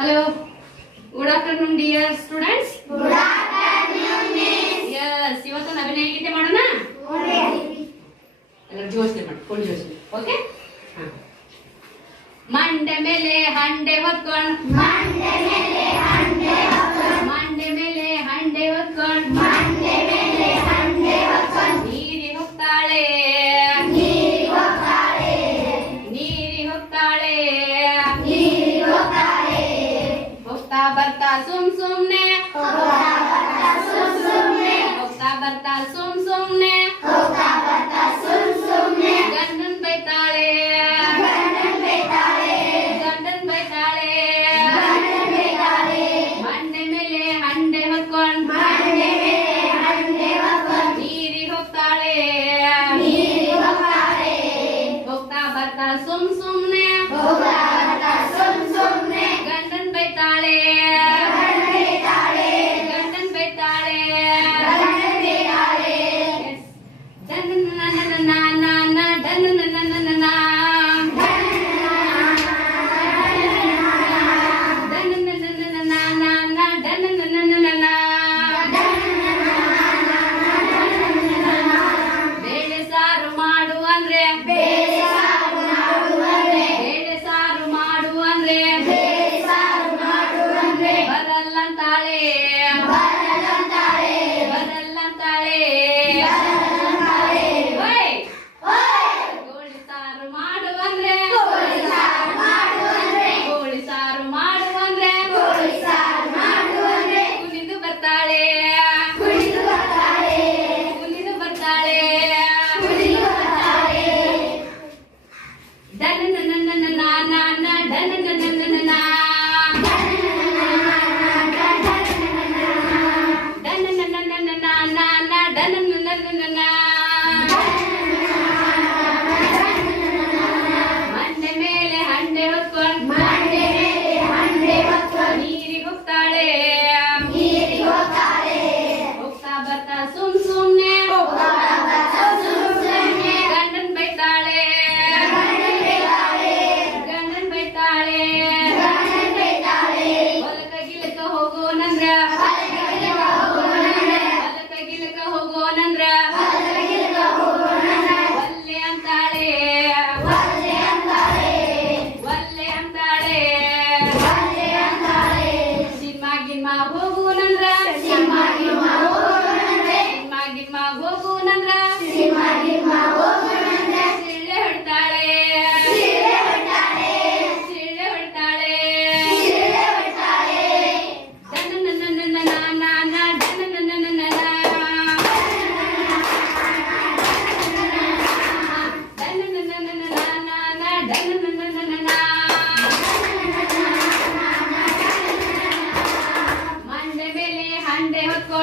Hello good afternoon dear students good ಇವತ್ತು ನಾವು ಮಾಡೋಣ? ಎಲ್ಲರೂ ಜೋಶನೆ ಮಾಡಿ ಫುಲ್ ಓಕೆ ಮಂಡೆ ಮೇಲೆ ಹಂಡೆ ಹೊತ್ಕೊಂಡು. ಮಂಡೆ ಮೇಲೆ ಬರ್ತಾ ಸುಮ್ ಸುಮ್ನೆ ಹೋಗ್ತಾ ಬರ್ತಾ ಸುಮ್ ಸುಮ್ನೆ, ಹೋಗ್ತಾ ಬರ್ತಾ ಸುಮ್ ಸುಮ್ನೆ ಹೋಗ್ತಾ ಬರ್ತಾ ಸುಮ್ ಸುಮ್ನೆ, ಗಂಡನ್ ಬೈತಾಳೆ ಗಂಡನ್ ಬೈತಾಳೆ, ಗಂಡನ್ ಬೈತಾಳೆ ಗಂಡನ್ ಬೈತಾಳೆ. ಮಂಡೆ ಮೇಲೆ ಹಂಡೆ ಹೊತ್ಕೊಂಡ್ ಮಂಡೆ ಮೇಲೆ ಹಂಡೆ ಹೊತ್ಕೊಂಡ್, ನೀರಿಗೆ ಹೋಗ್ತಾಳೆ ನೀರಿಗೆ ಹೋಗ್ತಾಳೆ. ಹೋಗ್ತಾ ಬರ್ತಾ ಸುಮ್ ಸುಮ್ನೆ ಹೋಗ್ತಾ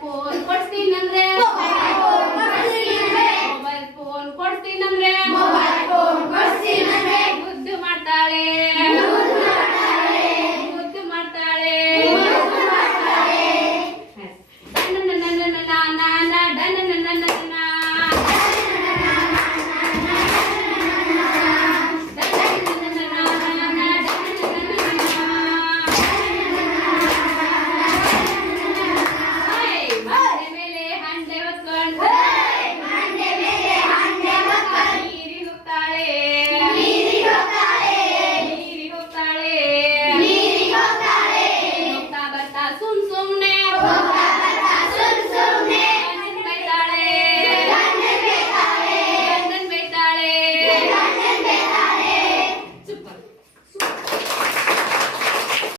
po